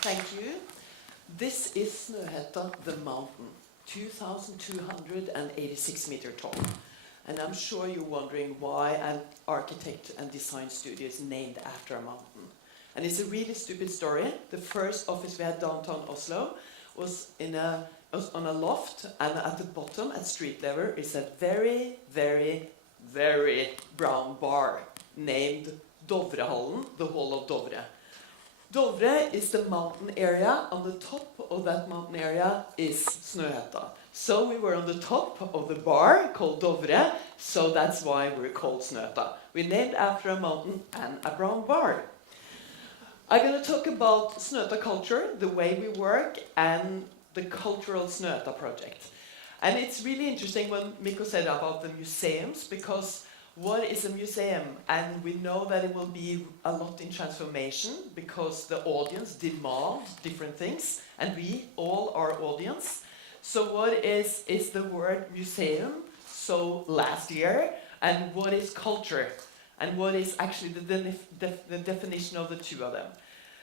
Thank you. This is Snøhetta, the mountain, 2,286 meter tall. And I'm sure you're wondering why an architect and design studio is named after a mountain. And it's a really stupid story. The first office we had downtown Oslo was on a loft, and at the bottom, at street level, is a very, very, very brown bar named Dovrehallen, the Hall of Dovre. Dovre is the mountain area. On the top of that mountain area is Snøhetta. So we were on the top of the bar called Dovre, so that's why we're called Snøhetta. We're named after a mountain and a brown bar. I'm going to talk about Snøhetta culture, the way we work, and the cultural Snøhetta project. And it's really interesting when Mikko said about the museums, because what is a museum? And we know that it will be a lot in transformation because the audience demand different things, and we all are audience. So what is the word museum, so last year, and what is culture? And what is actually the definition of the two of them?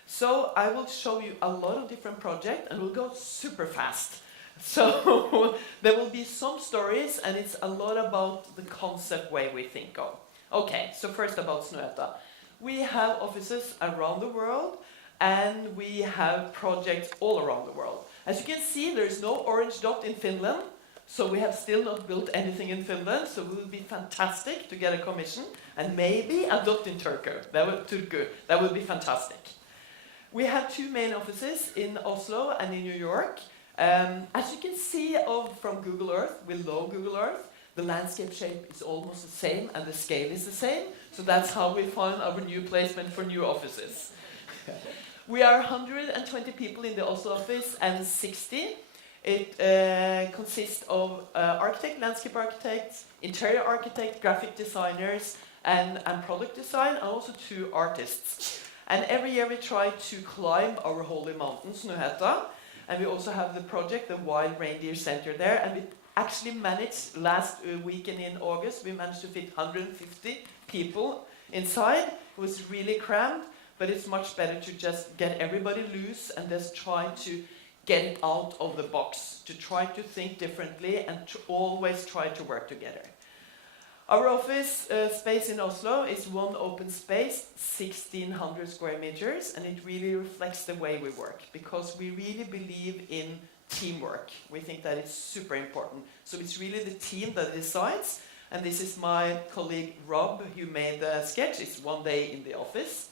So I will show you a lot of different projects, and we'll go super fast. So there will be some stories, and it's a lot about the concept way we think of. Okay, so first about Snøhetta. We have offices around the world, and we have projects all around the world. As you can see, there's no orange dot in Finland, so we have still not built anything in Finland, so it would be fantastic to get a commission, and maybe a dot in Turku. That would be fantastic. We have two main offices in Oslo and in New York. As you can see from Google Earth, we love Google Earth, the landscape shape is almost the same and the scale is the same, so that's how we find our new placement for new offices. We are 120 people in the Oslo office and 60. It consists of architects, landscape architects, interior architects, graphic designers, and product design, and also 2 artists. And every year we try to climb our holy mountain, Snøhetta. And we also have the project, the Wild Reindeer Center there. And we actually managed, last weekend in August, we managed to fit 150 people inside. It was really crammed, but it's much better to just get everybody loose and just try to get it out of the box, to try to think differently and to always try to work together. Our office space in Oslo is one open space, 1,600 square meters, and it really reflects the way we work, because we really believe in teamwork. We think that it's super important. So it's really the team that decides, and this is my colleague Rob, who made the sketch. It's one day in the office.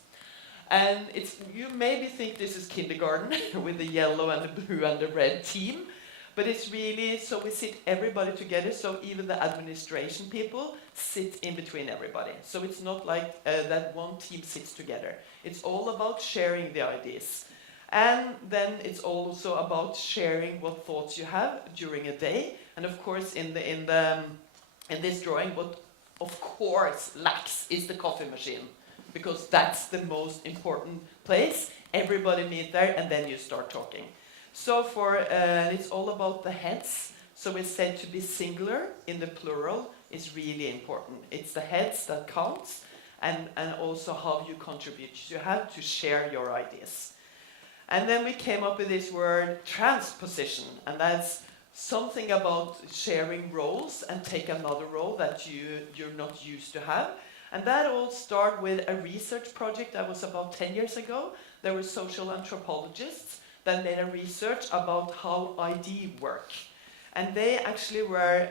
And you maybe think this is kindergarten with the yellow and the blue and the red team. But it's really, so we sit everybody together, so even the administration people sit in between everybody. So it's not like that one team sits together. It's all about sharing the ideas. And then it's also about sharing what thoughts you have during a day. And of course, in this drawing, what of course lacks is the coffee machine, because that's the most important place. Everybody meet there, and then you start talking. So it's all about the heads. So it's said to be singular in the plural is really important. It's the heads that counts, and also how you contribute. You have to share your ideas. And then we came up with this word transposition, and that's something about sharing roles and take another role that you're not used to have. And that all started with a research project that was about 10 years ago. There were social anthropologists that made a research about how ID work. And they actually were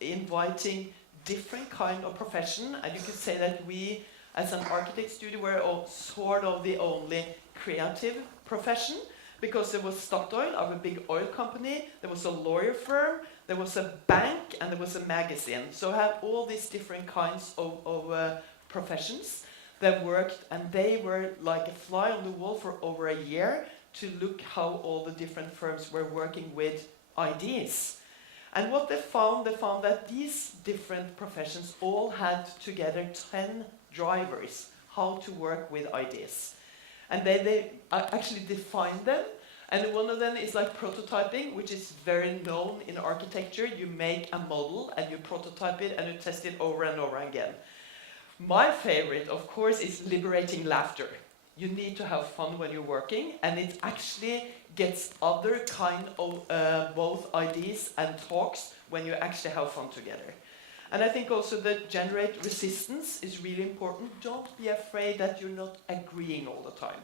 inviting different kind of profession, and you could say that we, as an architect studio, were sort of the only creative profession, because there was Statoil, our big oil company, there was a lawyer firm, there was a bank, and there was a magazine. So I had all these different kinds of professions that worked, and they were like a fly on the wall for over a year, to look how all the different firms were working with ideas. And what they found that these different professions all had together 10 drivers, how to work with ideas. And they actually defined them. And one of them is like prototyping, which is very known in architecture. You make a model and you prototype it and you test it over and over again. My favorite, of course, is liberating laughter. you need to have fun when you're working, and it actually gets other kind of both ideas and talks when you actually have fun together. And I think also that generate resistance is really important. Don't be afraid that you're not agreeing all the time.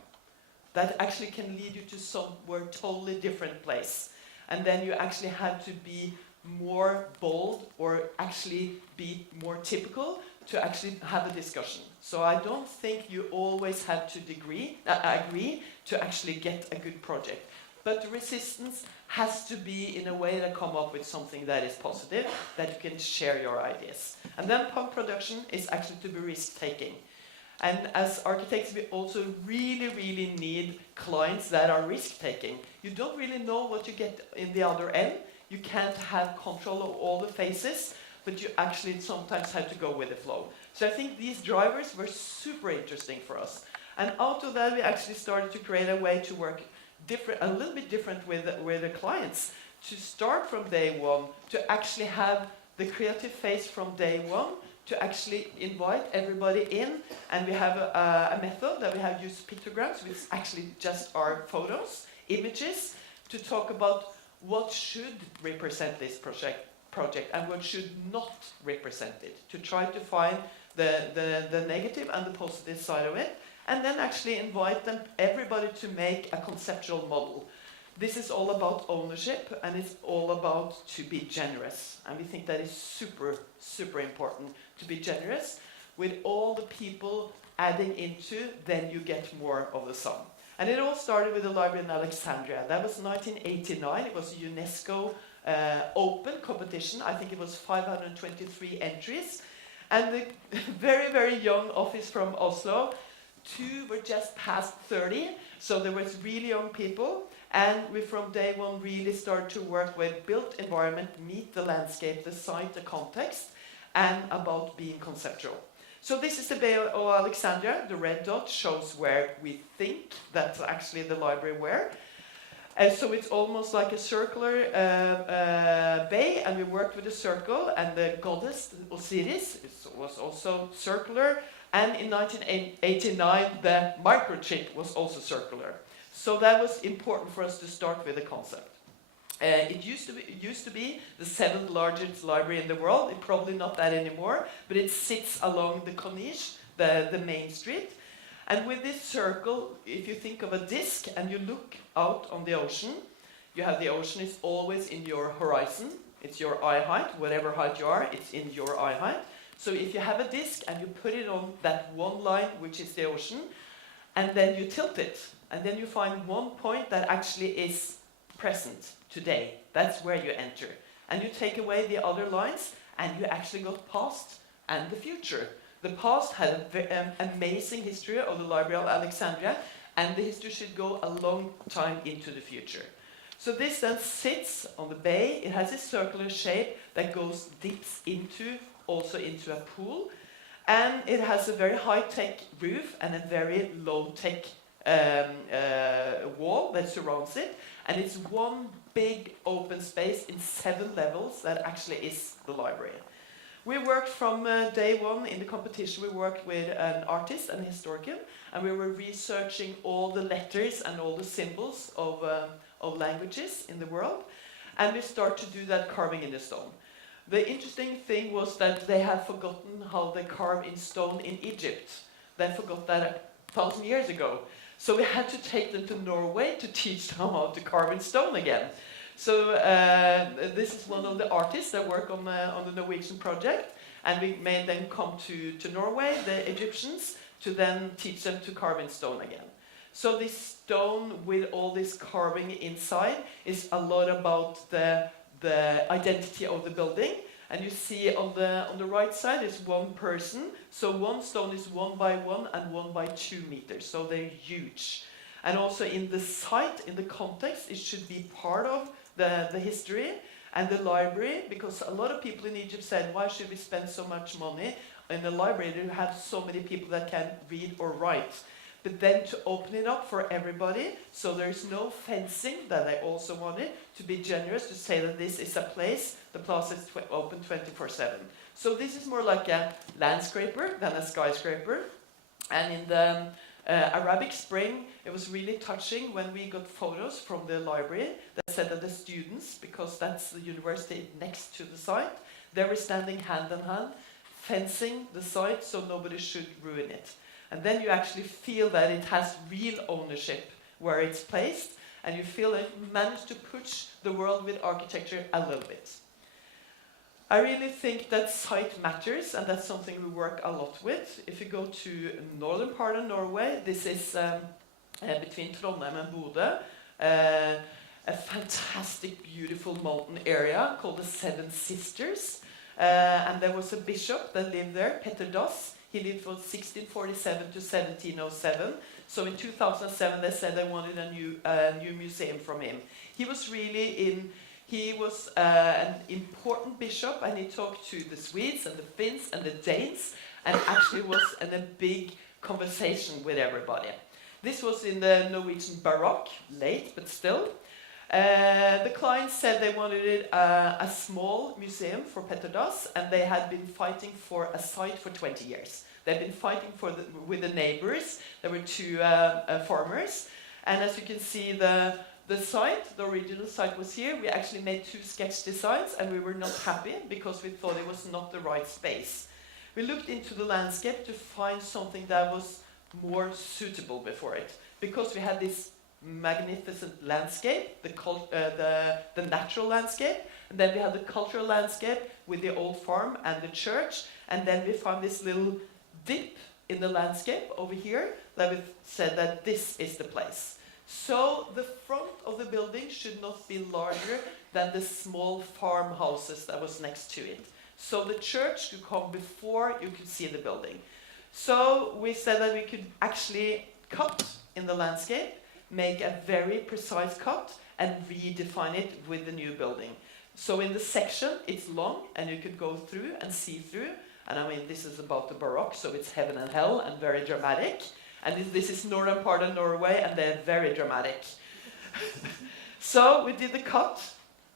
That actually can lead you to somewhere totally different place. And then you actually have to be more bold or actually be more typical to actually have a discussion. So I don't think you always have to agree to actually get a good project. But the resistance has to be in a way that come up with something that is positive, that you can share your ideas. And then punk production is actually to be risk-taking. And as architects, we also really need clients that are risk-taking. You don't really know what you get in the other end. You can't have control of all the phases, but you actually sometimes have to go with the flow. So I think these drivers were super interesting for us. And out of that, we actually started to create a way to work a little bit different with the clients, to start from day one, to actually have the creative phase from day one, to actually invite everybody in. And we have a method that we have used pictograms, which actually just are photos, images, to talk about what should represent this project and what should not represent it, to try to find the negative and the positive side of it, and then actually invite everybody to make a conceptual model. This is all about ownership, and it's all about to be generous. And we think that is super important, to be generous. With all the people adding into, then you get more of the sum. And it all started with the library in Alexandria. That was 1989. It was a UNESCO open competition. I think it was 523 entries. And the very young office from Oslo, 2 were just past 30, so there was really young people. And we from day one really started to work with built environment, meet the landscape, the site, the context, and about being conceptual. So this is the Bay of Alexandria. The red dot shows where we think that actually the library were. So it's almost like a circular bay, and we worked with a circle, and the goddess Osiris was also circular. And in 1989, the microchip was also circular. So that was important for us to start with the concept. It used to be the 7th largest library in the world. It's probably not that anymore, but it sits along the Corniche, the main street. And with this circle, if you think of a disc and you look out on the ocean, you have the ocean is always in your horizon. It's your eye height, whatever height you are, it's in your eye height. So if you have a disc and you put it on that one line, which is the ocean, and then you tilt it, and then you find one point that actually is present today. That's where you enter. And you take away the other lines, and you actually got past and the future. The past had an amazing history of the Library of Alexandria, and the history should go a long time into the future. So this then sits on the bay. It has a circular shape that goes dips also into a pool. And it has a very high-tech roof and a very low-tech wall that surrounds it. And it's one big open space in 7 levels that actually is the library. We worked from day one in the competition. We worked with an artist, an historian, and we were researching all the letters and all the symbols of languages in the world. And we started to do that carving in the stone. The interesting thing was that they had forgotten how they carve in stone in Egypt. They forgot that 1,000 years ago. So we had to take them to Norway to teach them how to carve in stone again. So this is one of the artists that work on the Norwegian project. And we made them come to Norway, the Egyptians, to then teach them to carve in stone again. So this stone with all this carving inside is a lot about the identity of the building. And you see on the right side is one person. So one stone is 1 by 1 and 1 by 2 meters. So they're huge. And also in the site, in the context, it should be part of the history and the library, because a lot of people in Egypt said, why should we spend so much money in the library to have so many people that can read or write? But then to open it up for everybody, so there's no fencing, that I also wanted to be generous, to say that this is a place, the plaza is open 24/7. So this is more like a landscaper than a skyscraper. And in the Arabic Spring, it was really touching when we got photos from the library that said that the students, because that's the university next to the site, they were standing hand in hand, fencing the site so nobody should ruin it. And then you actually feel that it has real ownership where it's placed, and you feel that you managed to push the world with architecture a little bit. I really think that site matters, and that's something we work a lot with. If you go to northern part of Norway, this is between Trondheim and Bodø, a fantastic, beautiful mountain area called the Seven Sisters. And there was a bishop that lived there, Petter Dass. He lived from 1647 to 1707. So in 2007, they said they wanted a new museum from him. He was really he was an important bishop, and he talked to the Swedes and the Finns and the Danes, and actually was in a big conversation with everybody. This was in the Norwegian Baroque, late, but still. The clients said they wanted a small museum for Petter Dass, and they had been fighting for a site for 20 years. They'd been fighting with the neighbors. There were two farmers, and as you can see, the site, the original site was here. We actually made 2 sketch designs, and we were not happy because we thought it was not the right space. We looked into the landscape to find something that was more suitable before it, because we had this magnificent landscape, the natural landscape, and then we had the cultural landscape with the old farm and the church, and then we found this little dip in the landscape over here that we said that this is the place. So the front of the building should not be larger than the small farmhouses that was next to it. So the church could come before you could see the building. So we said that we could actually cut in the landscape, make a very precise cut, and redefine it with the new building. So in the section, it's long, and you could go through and see through. And I mean, this is about the Baroque, so it's heaven and hell and very dramatic. And this is northern part of Norway, and they're very dramatic. So we did the cut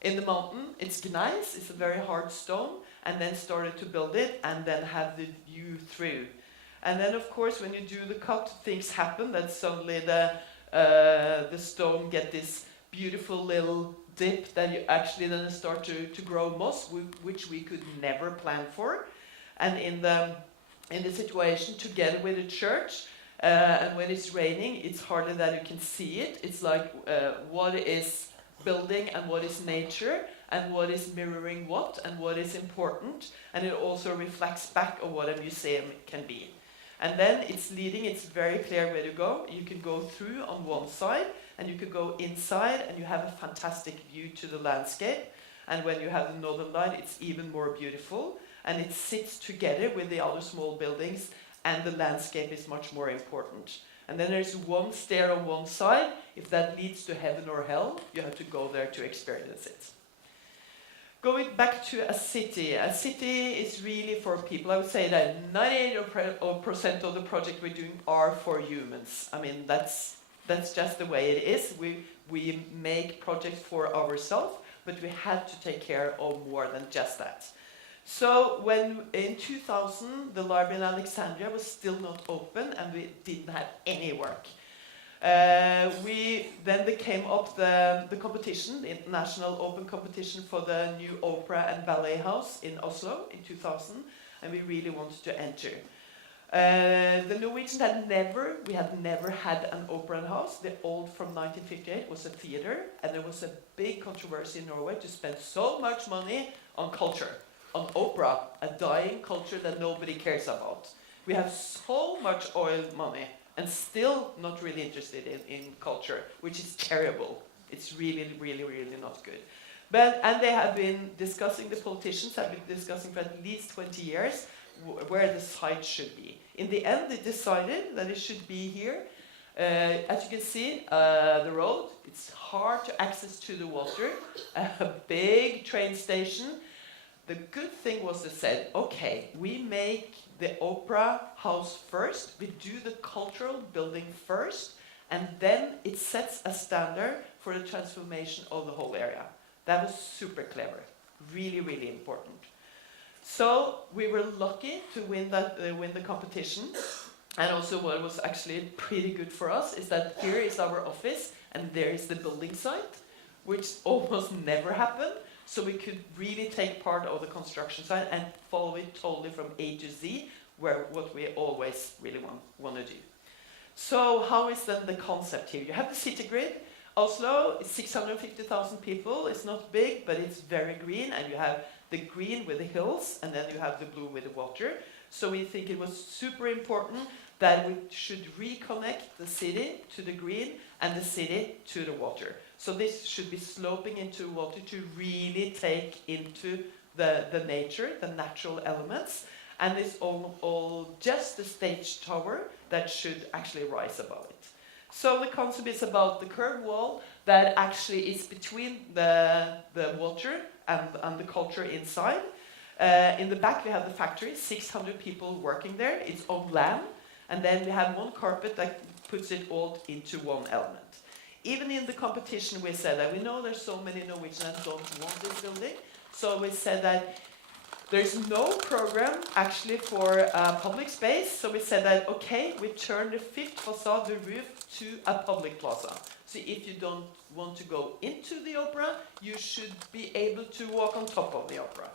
in the mountain. It's gneiss, it's a very hard stone, and then started to build it, and then have the view through. And then, of course, when you do the cut, things happen. That suddenly the stone get this beautiful little dip that you actually then start to grow moss, which we could never plan for. And in the situation together with the church, and when it's raining, it's hardly that you can see it. It's like what is building and what is nature, and what is mirroring what, and what is important. And it also reflects back on what a museum can be. And then it's very clear where to go. You can go through on one side, and you could go inside, and you have a fantastic view to the landscape. And when you have the northern light, it's even more beautiful. And it sits together with the other small buildings, and the landscape is much more important. And then there's one stair on one side. If that leads to heaven or hell, you have to go there to experience it. Going back to a city is really for people. I would say that 98% of the project we're doing are for humans. I mean, that's just the way it is. We make projects for ourselves, but we had to take care of more than just that. So when in 2000 the library in Alexandria was still not open, and we didn't have any work. Then there came up the competition, the international open competition for the new opera and ballet house in Oslo in 2000, and we really wanted to enter. The Norwegians had never had an opera house. The old from 1958 was a theater, and there was a big controversy in Norway to spend so much money on culture, on opera, a dying culture that nobody cares about. We have so much oil money, and still not really interested in culture, which is terrible. It's really, really, really not good. And they have been discussing, the politicians have been discussing for at least 20 years where the site should be. In the end, they decided that it should be here. As you can see, the road, it's hard to access to the water, a big train station. The good thing was they said, okay, we make the opera house first, we do the cultural building first, and then it sets a standard for the transformation of the whole area. That was super clever, really, really important. So we were lucky to win the competition. And also what was actually pretty good for us is that here is our office and there is the building site, which almost never happened. So we could really take part of the construction site and follow it totally from A to Z, where what we always really want to do. So how is then the concept here? You have the city grid. Oslo is 650,000 people. It's not big, but it's very green. And you have the green with the hills, and then you have the blue with the water. So we think it was super important that we should reconnect the city to the green and the city to the water. So this should be sloping into water to really take into the nature, the natural elements. And it's all just the stage tower that should actually rise above it. So the concept is about the curved wall that actually is between the water and the culture inside. In the back we have the factory, 600 people working there. It's on land. And then we have one carpet that puts it all into one element. Even in the competition we said that we know there's so many Norwegians that don't want this building. So we said that there's no program actually for public space. So we said that, okay, we turn the fifth facade, the roof, to a public plaza. So if you don't want to go into the opera, you should be able to walk on top of the opera.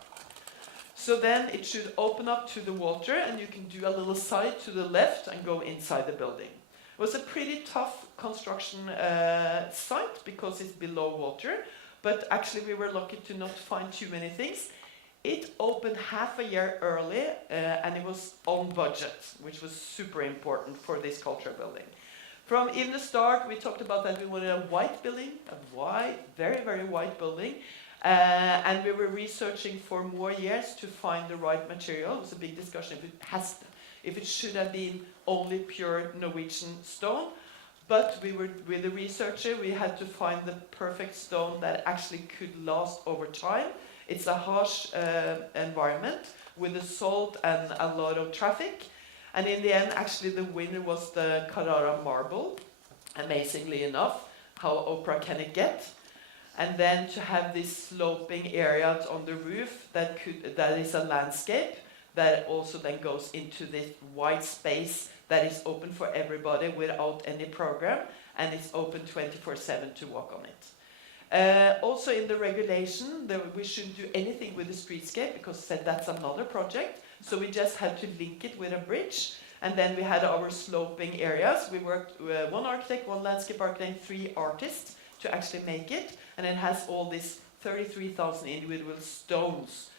So then it should open up to the water and you can do a little side to the left and go inside the building. It was a pretty tough construction site because it's below water, but actually we were lucky to not find too many things. It opened half a year early and it was on budget, which was super important for this culture building. From even the start, we talked about that we wanted a white building, a white, very, very white building. And we were researching for more years to find the right material. It was a big discussion if it should have been only pure Norwegian stone. But we were with the researcher, we had to find the perfect stone that actually could last over time. It's a harsh environment with the salt and a lot of traffic. And in the end, actually the winner was the Carrara marble. Amazingly enough, how opera can it get? And then to have this sloping area on the roof that is a landscape that also then goes into this white space that is open for everybody without any program, and it's open 24/7 to walk on it. Also in the regulation, we shouldn't do anything with the streetscape because that's another project. So we just had to link it with a bridge. And then we had our sloping areas. We worked with one architect, one landscape architect, 3 artists to actually make it. And it has all these 33,000 individual stones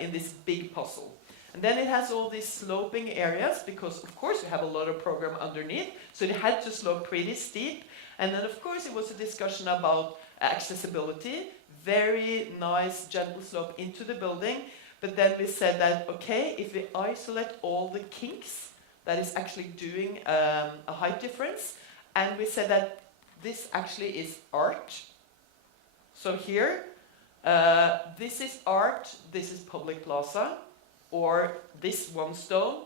in this big puzzle. And then it has all these sloping areas because, of course, we have a lot of program underneath. So it had to slope pretty steep. And then, of course, it was a discussion about accessibility. Very nice, gentle slope into the building. But then we said that, okay, if we isolate all the kinks, that is actually doing a height difference. And we said that this actually is art. So here, this is art, this is public plaza, or this one stone.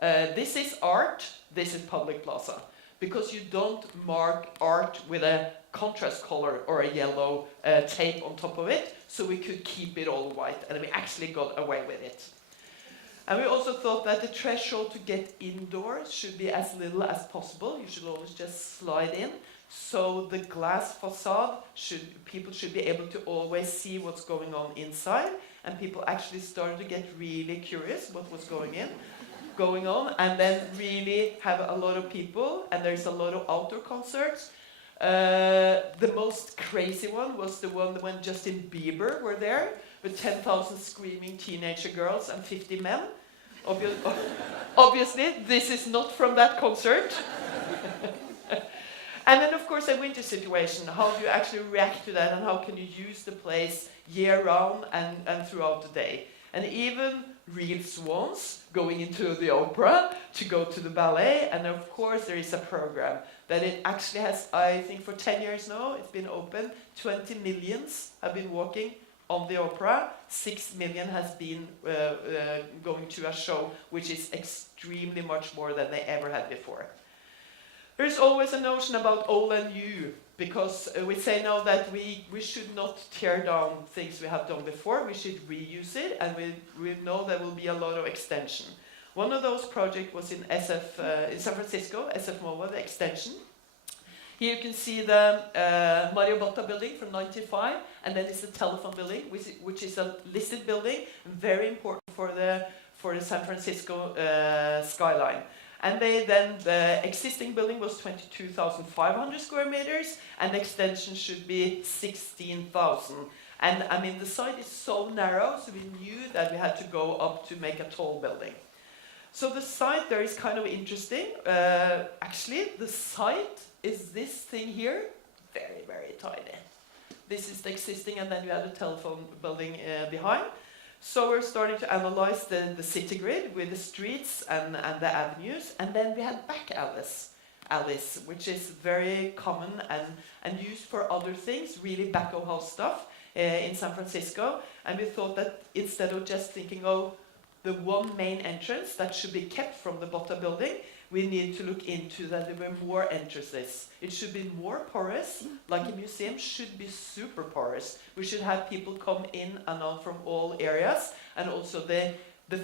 This is art, this is public plaza. Because you don't mark art with a contrast color or a yellow tape on top of it, so we could keep it all white, and we actually got away with it. And we also thought that the threshold to get indoors should be as little as possible. You should always just slide in. So the glass facade, people should be able to always see what's going on inside. And people actually started to get really curious what was going on, and then really have a lot of people, and there's a lot of outdoor concerts. The most crazy one was the one when Justin Bieber were there, with 10,000 screaming teenager girls and 50 men. Obviously, this is not from that concert. And then, of course, a winter situation. How do you actually react to that, and how can you use the place year-round and throughout the day? And even real swans going into the opera to go to the ballet. And of course, there is a program that it actually has, I think for 10 years now, it's been open. 20 millions have been walking on the opera. 6 million has been going to a show, which is extremely much more than they ever had before. There's always a notion about old and new, because we say now that we should not tear down things we have done before, we should reuse it, and we know there will be a lot of extension. One of those projects was in in San Francisco, SF MOVA, the extension. Here you can see the Mario Botta building from 95, and then it's the telephone building, which is a listed building, very important for the San Francisco skyline. And the existing building was 22,500 square meters, and the extension should be 16,000. And I mean, the site is so narrow, so we knew that we had to go up to make a tall building. So the site there is kind of interesting. Actually, the site is this thing here, very, very tiny. This is the existing, and then you have the telephone building behind. So we're starting to analyze the city grid with the streets and the avenues, and then we had back alleys, which is very common and used for other things, really back of house stuff in San Francisco. And we thought that instead of just thinking, oh, the one main entrance that should be kept from the Botta building, we need to look into that there were more entrances. It should be more porous, like a museum should be super porous. We should have people come in and out from all areas, and also the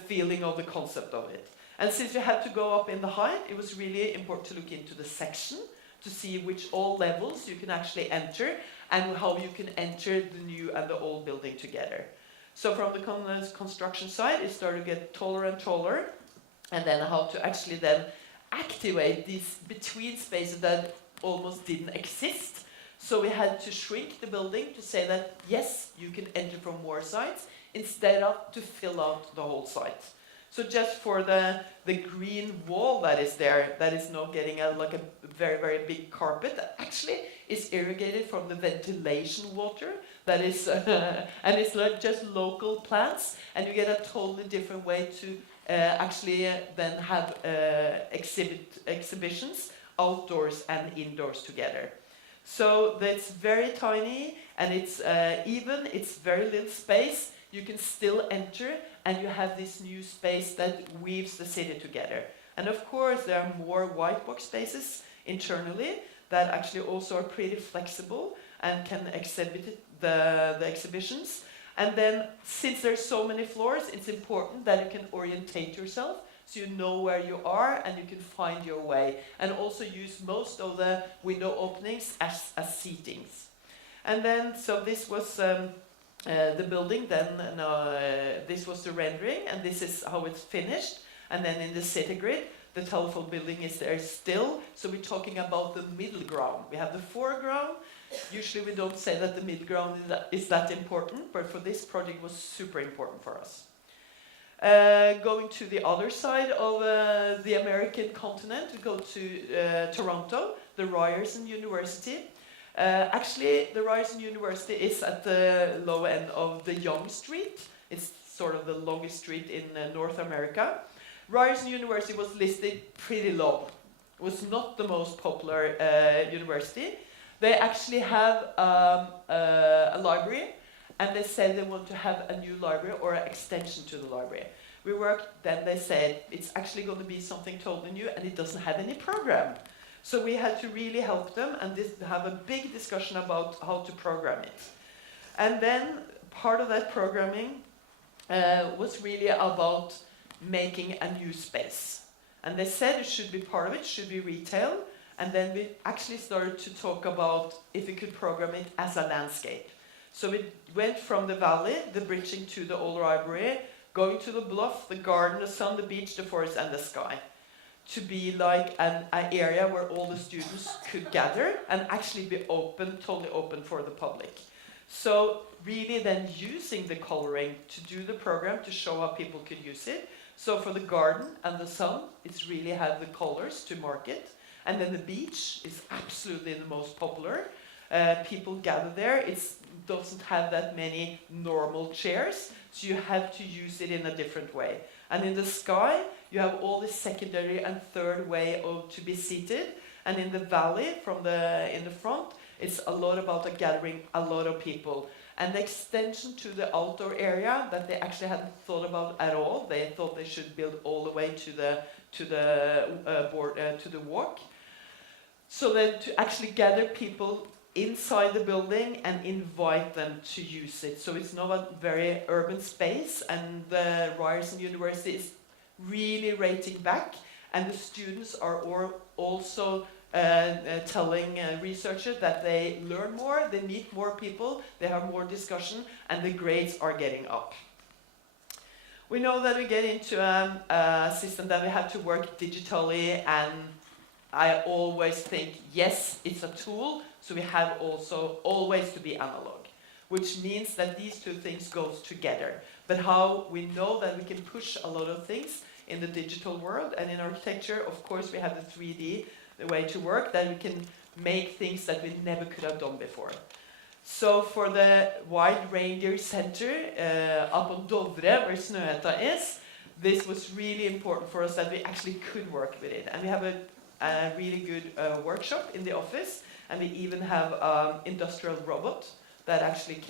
feeling of the concept of it. And since we had to go up in the height, it was really important to look into the section, to see which all levels you can actually enter, and how you can enter the new and the old building together. So from the construction side, it started to get taller and taller, and then how to actually then activate these between spaces that almost didn't exist. So we had to shrink the building to say that, yes, you can enter from more sides, instead of to fill out the whole site. So just for the green wall that is there, that is now getting like a very, very big carpet that actually is irrigated from the ventilation water. That is, and it's like just local plants, and you get a totally different way to actually then have exhibitions outdoors and indoors together. So that's very tiny, and it's it's very little space. You can still enter, and you have this new space that weaves the city together. And of course, there are more white box spaces internally that actually also are pretty flexible and can exhibit the exhibitions. And then, since there's so many floors, it's important that you can orientate yourself, so you know where you are and you can find your way. And also use most of the window openings as seatings. And then, so this was the building, then this was the rendering, and this is how it's finished. And then in the city grid, the telephone building is there still. So we're talking about the middle ground. We have the foreground. Usually we don't say that the middle ground is that important, but for this project was super important for us. Going to the other side of the American continent, we go to Toronto, the Ryerson University. Actually, the Ryerson University is at the low end of the Yonge Street. It's sort of the longest street in North America. Ryerson University was listed pretty low. It was not the most popular university. They actually have a library, and they said they want to have a new library or an extension to the library. We worked, then they said it's actually going to be something totally new, and it doesn't have any program. So we had to really help them and have a big discussion about how to program it. And then part of that programming was really about making a new space. And they said it should be part of it, should be retail. And then we actually started to talk about if we could program it as a landscape. So we went from the valley, the bridging to the old library, going to the bluff, the garden, the sun, the beach, the forest, and the sky. To be like an area where all the students could gather and actually be open, totally open for the public. So really then using the coloring to do the program to show how people could use it. So for the garden and the sun, it's really have the colors to market. And then the beach is absolutely the most popular. People gather there. It doesn't have that many normal chairs, so you have to use it in a different way. And in the sky, you have all the secondary and third way to be seated. And in the valley, in the front, it's a lot about gathering a lot of people. And the extension to the outdoor area that they actually hadn't thought about at all. They thought they should build all the way to the walk. So then to actually gather people inside the building and invite them to use it. So it's not a very urban space, and the Ryerson University is really rating back, and the students are also telling researchers that they learn more, they meet more people, they have more discussion, and the grades are getting up. We know that we get into a system that we have to work digitally, and I always think, yes, it's a tool, so we have also always to be analog, which means that these two things goes together. But how we know that we can push a lot of things in the digital world, and in architecture, of course, we have the 3D, the way to work, that we can make things that we never could have done before. So for the Wild Reindeer Center up on Dovre, where Snøhetta is, this was really important for us that we actually could work with it. And we have a really good workshop in the office, and we even have an industrial robot that actually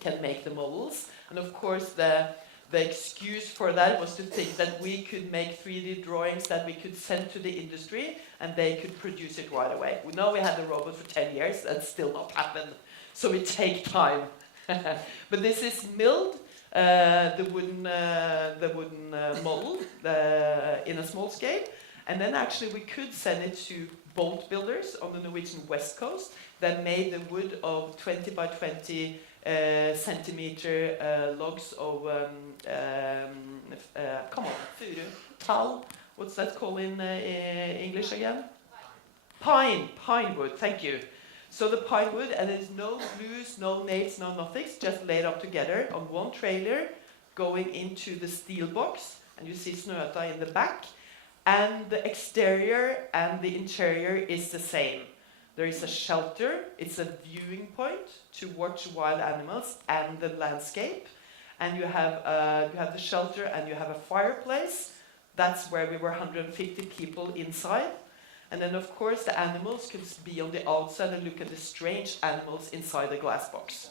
can make the models. And of course, the excuse for that was to think that we could make 3D drawings that we could send to the industry, and they could produce it right away. We know we had the robot for 10 years, that's still not happened, so it takes time. But this is milled, the wooden model in a small scale, and then actually we could send it to boat builders on the Norwegian west coast that made the wood of 20 by 20 centimeter logs of come on, furu, tall. What's that called in English again? Pine wood. Thank you. So the pine wood, and there's no glues, no nails, no nothings, just laid up together on one trailer, going into the steel box, and you see Snøhetta in the back, and the exterior and the interior is the same. There is a shelter, it's a viewing point to watch wild animals and the landscape. And you have the shelter and you have a fireplace. That's where we were 150 people inside. And then of course the animals could be on the outside and look at the strange animals inside the glass box.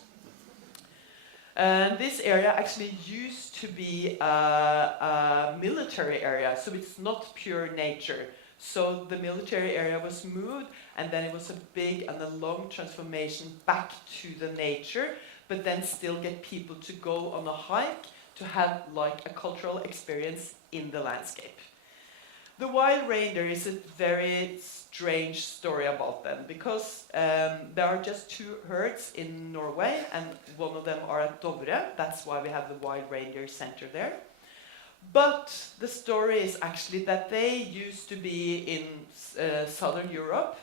And this area actually used to be a military area, so it's not pure nature. So the military area was moved, and then it was a big and a long transformation back to the nature, but then still get people to go on a hike to have like a cultural experience in the landscape. The wild reindeer is a very strange story about them, because there are just two herds in Norway, and one of them are at Dovre. That's why we have the Wild Reindeer Center there. But the story is actually that they used to be in southern Europe.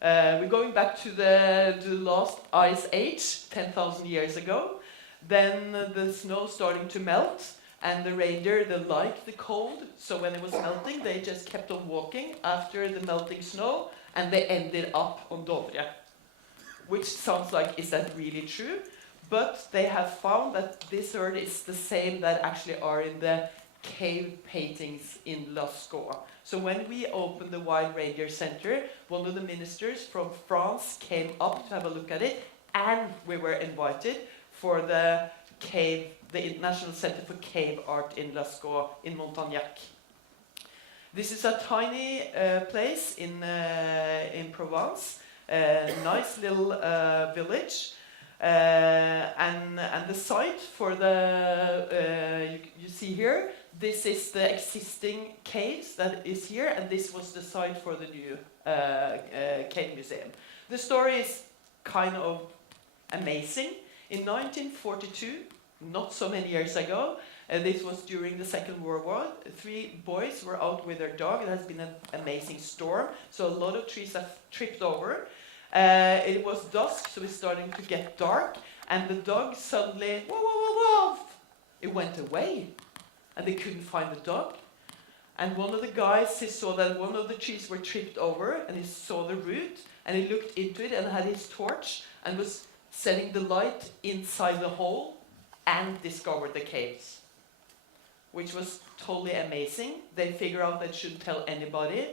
We're going back to the last ice age, 10,000 years ago. Then the snow starting to melt, and the reindeer, they liked the cold, so when it was melting, they just kept on walking after the melting snow, and they ended up on Dovre. Which sounds like, is that really true? But they have found that this herd is the same that actually are in the cave paintings in Lascaux. So when we opened the Wild Reindeer Center, one of the ministers from France came up to have a look at it, and we were invited for the cave, the International Center for Cave Art in Lascaux in Montagnac. This is a tiny place in Provence, a nice little village. And the site for the, you see here, this is the existing caves that is here, and this was the site for the new cave museum. The story is kind of amazing. In 1942, not so many years ago, this was during the Second World War, 3 boys were out with their dog. It has been an amazing storm, so a lot of trees have tripped over. It was dusk, so it's starting to get dark, and the dog suddenly, whoa, whoa, whoa, whoa, it went away, and they couldn't find the dog. And one of the guys, he saw that one of the trees were tripped over, and he saw the root, and he looked into it and had his torch, and was setting the light inside the hole, and discovered the caves, which was totally amazing. They figured out they shouldn't tell anybody.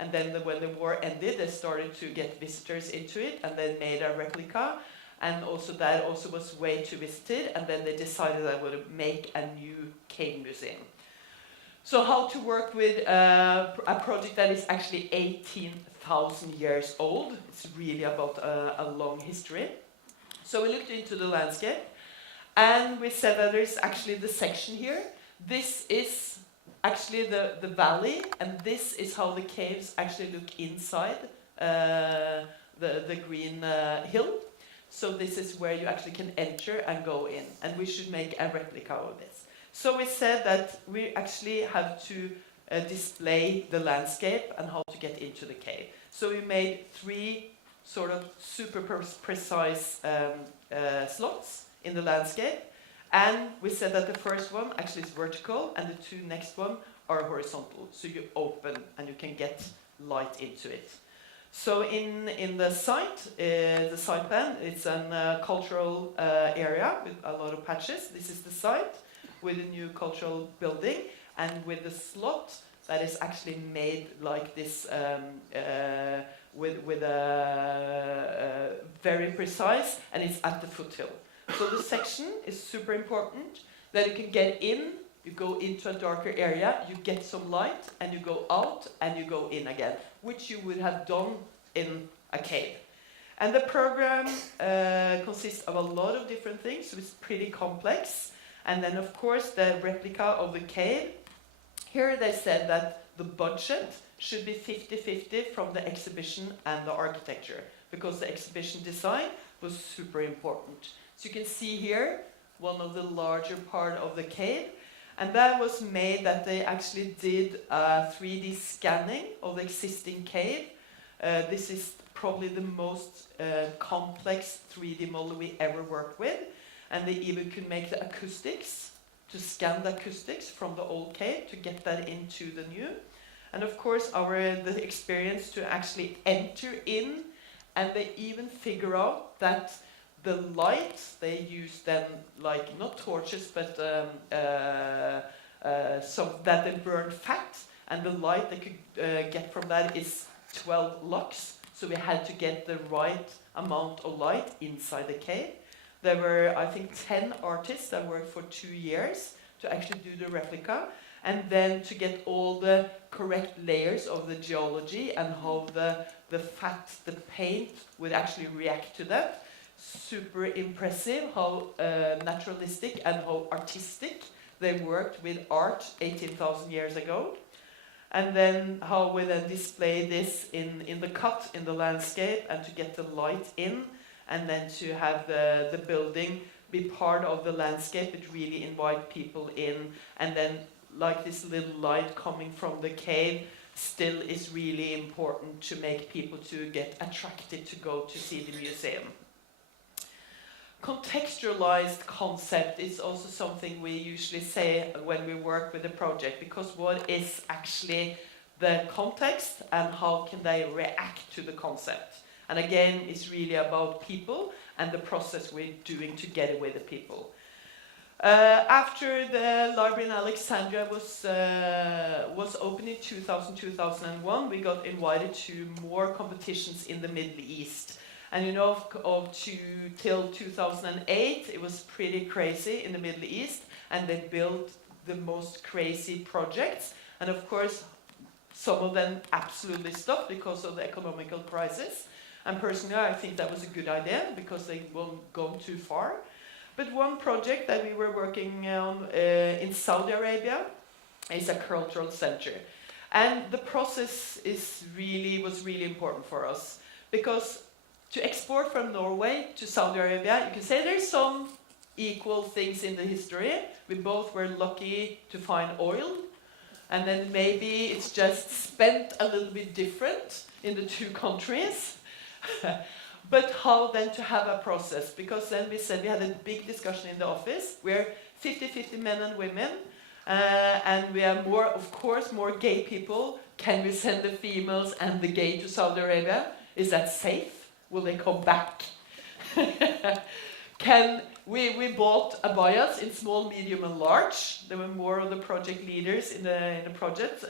And then when the war ended, they started to get visitors into it, and they made a replica, and also that also was way too visited, and then they decided they would make a new cave museum. So how to work with a project that is actually 18,000 years old. It's really about a long history. So we looked into the landscape, and we said that there's actually the section here. This is actually the valley, and this is how the caves actually look inside the green hill. So this is where you actually can enter and go in, and we should make a replica of this. So we said that we actually have to display the landscape and how to get into the cave. So we made 3 sort of super precise slots in the landscape, and we said that the first one actually is vertical and the 2 next one are horizontal. So you open and you can get light into it. So in the site plan, it's a cultural area with a lot of patches. This is the site with a new cultural building, and with the slot that is actually made like this with a very precise, and it's at the foothill. So the section is super important, that you can get in, you go into a darker area, you get some light, and you go out, and you go in again, which you would have done in a cave. And the program consists of a lot of different things, so it's pretty complex. And then, of course, the replica of the cave. Here they said that the budget should be 50-50 from the exhibition and the architecture, because the exhibition design was super important. So you can see here one of the larger part of the cave, and that was made that they actually did a 3D scanning of the existing cave. This is probably the most complex 3D model we ever worked with, and they even could make the acoustics, to scan the acoustics from the old cave to get that into the new. And of course the experience to actually enter in, and they even figure out that the light they use then, like not torches, but some that they burned fat, and the light they could get from that is 12 lux. So we had to get the right amount of light inside the cave. There were, I think, 10 artists that worked for 2 years to actually do the replica, and then to get all the correct layers of the geology and how the fat, the paint would actually react to that. Super impressive how naturalistic and how artistic they worked with art 18,000 years ago. And then how we then display this in the cut, in the landscape, and to get the light in, and then to have the building be part of the landscape, but really invite people in. And then like this little light coming from the cave still is really important to make people to get attracted to go to see the museum. Contextualized concept is also something we usually say when we work with a project, because what is actually the context and how can they react to the concept? And again, it's really about people and the process we're doing together with the people. After the library in Alexandria was opened in 2000-2001, we got invited to more competitions in the Middle East. And you know, till 2008, it was pretty crazy in the Middle East, and they built the most crazy projects. And of course, some of them absolutely stopped because of the economical crisis. And personally, I think that was a good idea, because they won't go too far. But one project that we were working on in Saudi Arabia is a cultural center. And the process was really important for us, because to export from Norway to Saudi Arabia, you can say there's some equal things in the history. We both were lucky to find oil, and then maybe it's just spent a little bit different in the 2 countries. But how then to have a process? Because then we said we had a big discussion in the office. We're 50-50 men and women, and we are more gay people. Can we send the females and the gay to Saudi Arabia? Is that safe? Will they come back? We bought abayas in small, medium, and large. There were more of the project leaders in the project.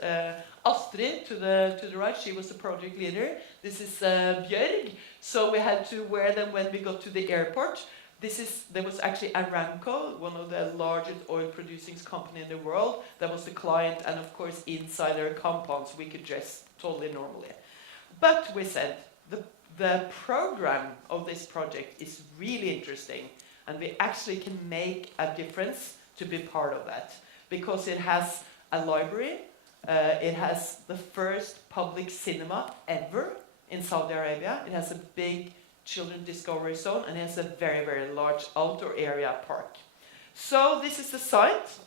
Astrid to the right, she was the project leader. This is Bjørg. So we had to wear them when we got to the airport. There was actually Aramco, one of the largest oil-producing company in the world. That was the client, and of course, inside their compounds, we could dress totally normally. But we said, the program of this project is really interesting, and we actually can make a difference to be part of that, because it has a library. It has the first public cinema ever in Saudi Arabia. It has a big children discovery zone, and it has a very, very large outdoor area park. So this is the site,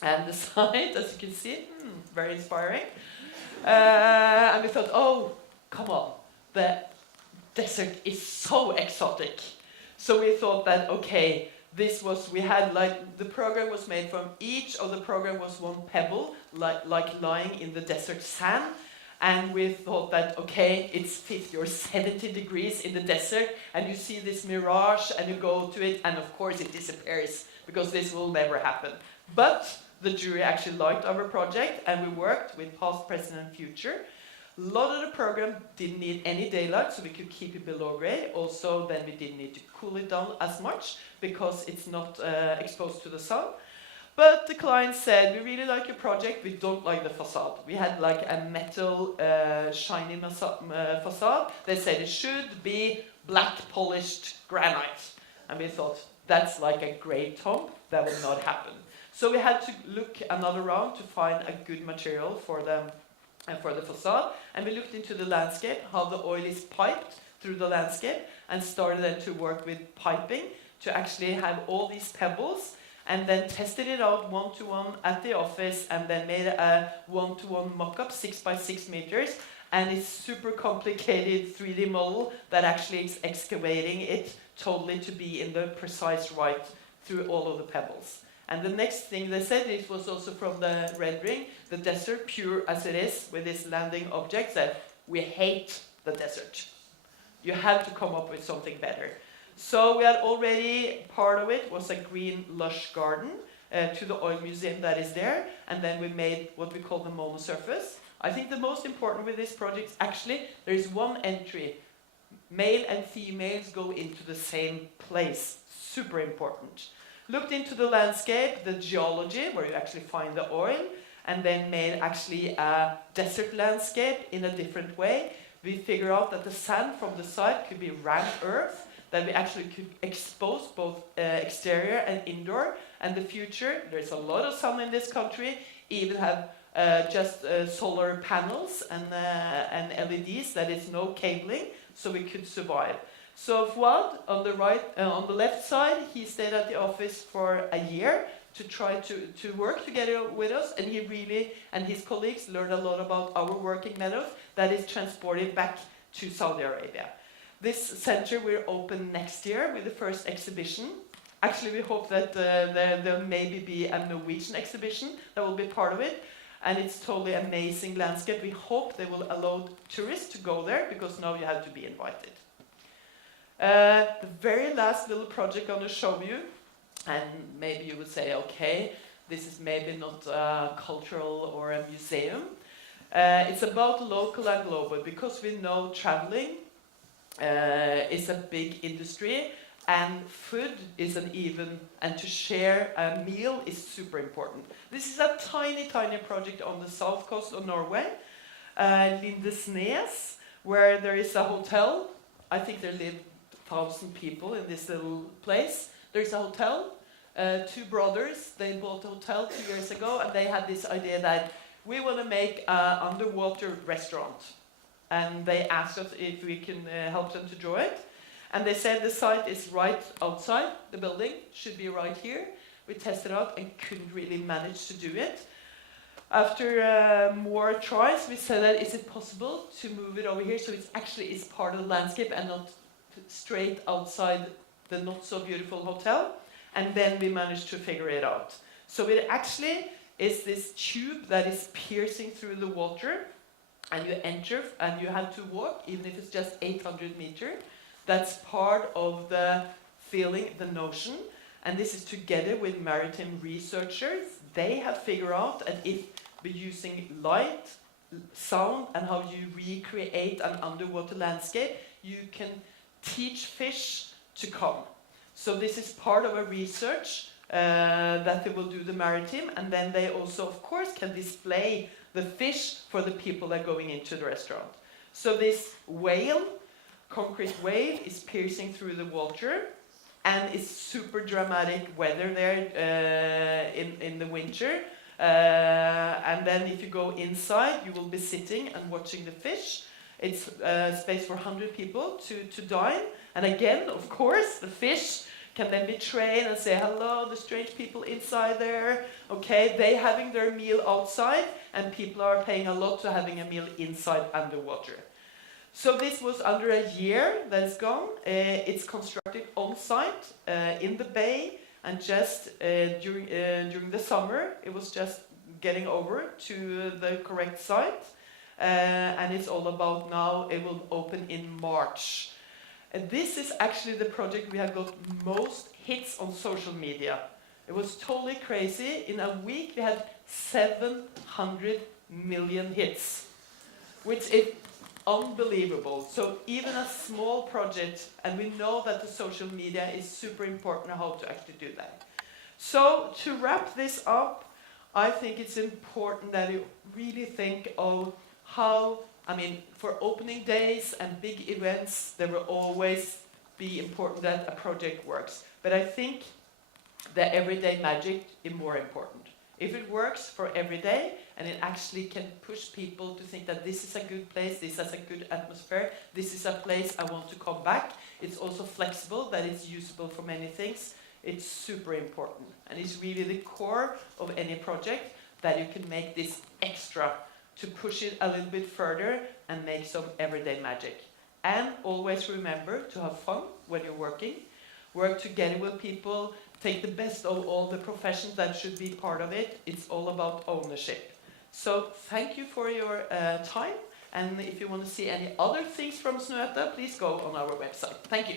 and the site, as you can see, very inspiring. And we thought, oh, come on, the desert is so exotic. So we thought that, okay, we had like, the program was made from each of the program was one pebble, like lying in the desert sand. And we thought that, okay, it's 50 or 70 degrees in the desert, and you see this mirage, and you go to it, and of course it disappears, because this will never happen. But the jury actually liked our project, and we worked with past, present, and future. A lot of the program didn't need any daylight, so we could keep it below grade. Also, then we didn't need to cool it down as much, because it's not exposed to the sun. But the client said, we really like your project, we don't like the facade. We had like a metal shiny facade. They said it should be black polished granite. And we thought, that's like a grey tone, that will not happen. So we had to look another round to find a good material for the facade. And we looked into the landscape, how the oil is piped through the landscape, and started then to work with piping to actually have all these pebbles, and then tested it out one-to-one at the office, and then made a one-to-one mock-up, 6 by 6 meters, and it's super complicated 3D model that actually is excavating it totally to be in the precise right through all of the pebbles. And the next thing they said, it was also from the rendering, the desert, pure as it is, with this landing object, said, we hate the desert. You have to come up with something better. So we had already, part of it was a green lush garden to the oil museum that is there, and then we made what we call the monosurface. I think the most important with this project is actually there is one entry. Male and females go into the same place. Super important. Looked into the landscape, the geology, where you actually find the oil, and then made actually a desert landscape in a different way. We figured out that the sand from the side could be ramp earth, that we actually could expose both exterior and indoor. And the future, there's a lot of sun in this country, even have just solar panels and LEDs, that is no cabling, so we could survive. So Fouad, on the left side, he stayed at the office for a year to try to work together with us, and he really, and his colleagues, learned a lot about our working methods that is transported back to Saudi Arabia. This center will open next year with the first exhibition. Actually, we hope that there'll maybe be a Norwegian exhibition that will be part of it. And it's totally amazing landscape. We hope they will allow tourists to go there, because now you have to be invited. The very last little project I'm going to show you, and maybe you would say, okay, this is maybe not a cultural or a museum. It's about local and global, because we know traveling is a big industry, and food is and to share a meal is super important. This is a tiny, tiny project on the south coast of Norway, Lindesnes, where there is a hotel. I think there live 1,000 people in this little place. There's a hotel. 2 brothers, they bought a hotel 2 years ago, and they had this idea that we want to make an underwater restaurant. And they asked us if we can help them to draw it. And they said the site is right outside the building, should be right here. We tested out and couldn't really manage to do it. After more tries, we said that is it possible to move it over here so it actually is part of the landscape and not straight outside the not so beautiful hotel. And then we managed to figure it out. So it actually is this tube that is piercing through the water, and you enter and you have to walk, even if it's just 800 meters. That's part of the feeling, the notion. And this is together with maritime researchers. They have figured out that if we're using light, sound, and how you recreate an underwater landscape, you can teach fish to come. So this is part of a research that they will do the maritime, and then they also, of course, can display the fish for the people that are going into the restaurant. So this whale, concrete whale, is piercing through the water, and it's super dramatic weather there in the winter. And then if you go inside, you will be sitting and watching the fish. It's space for 100 people to dine. And again, of course, the fish can then be trained and say hello, the strange people inside there. Okay, they having their meal outside, and people are paying a lot to having a meal inside underwater. So this was under a year that is gone. It's constructed on site in the bay, and just during the summer, it was just getting over to the correct site. And it's all about now, it will open in March. And this is actually the project we have got most hits on social media. It was totally crazy. In a week, we had 700 million hits, which is unbelievable. So even a small project, and we know that the social media is super important how to actually do that. So to wrap this up, I think it's important that you really think of how, I mean, for opening days and big events, there will always be important that a project works. But I think the everyday magic is more important. If it works for every day, and it actually can push people to think that this is a good place, this has a good atmosphere, this is a place I want to come back. It's also flexible, that it's usable for many things. It's super important. And it's really the core of any project that you can make this extra to push it a little bit further and make some everyday magic. And always remember to have fun when you're working. Work together with people. Take the best of all the professions that should be part of it. It's all about ownership. So thank you for your time. And if you want to see any other things from Snøhetta, please go on our website. Thank you.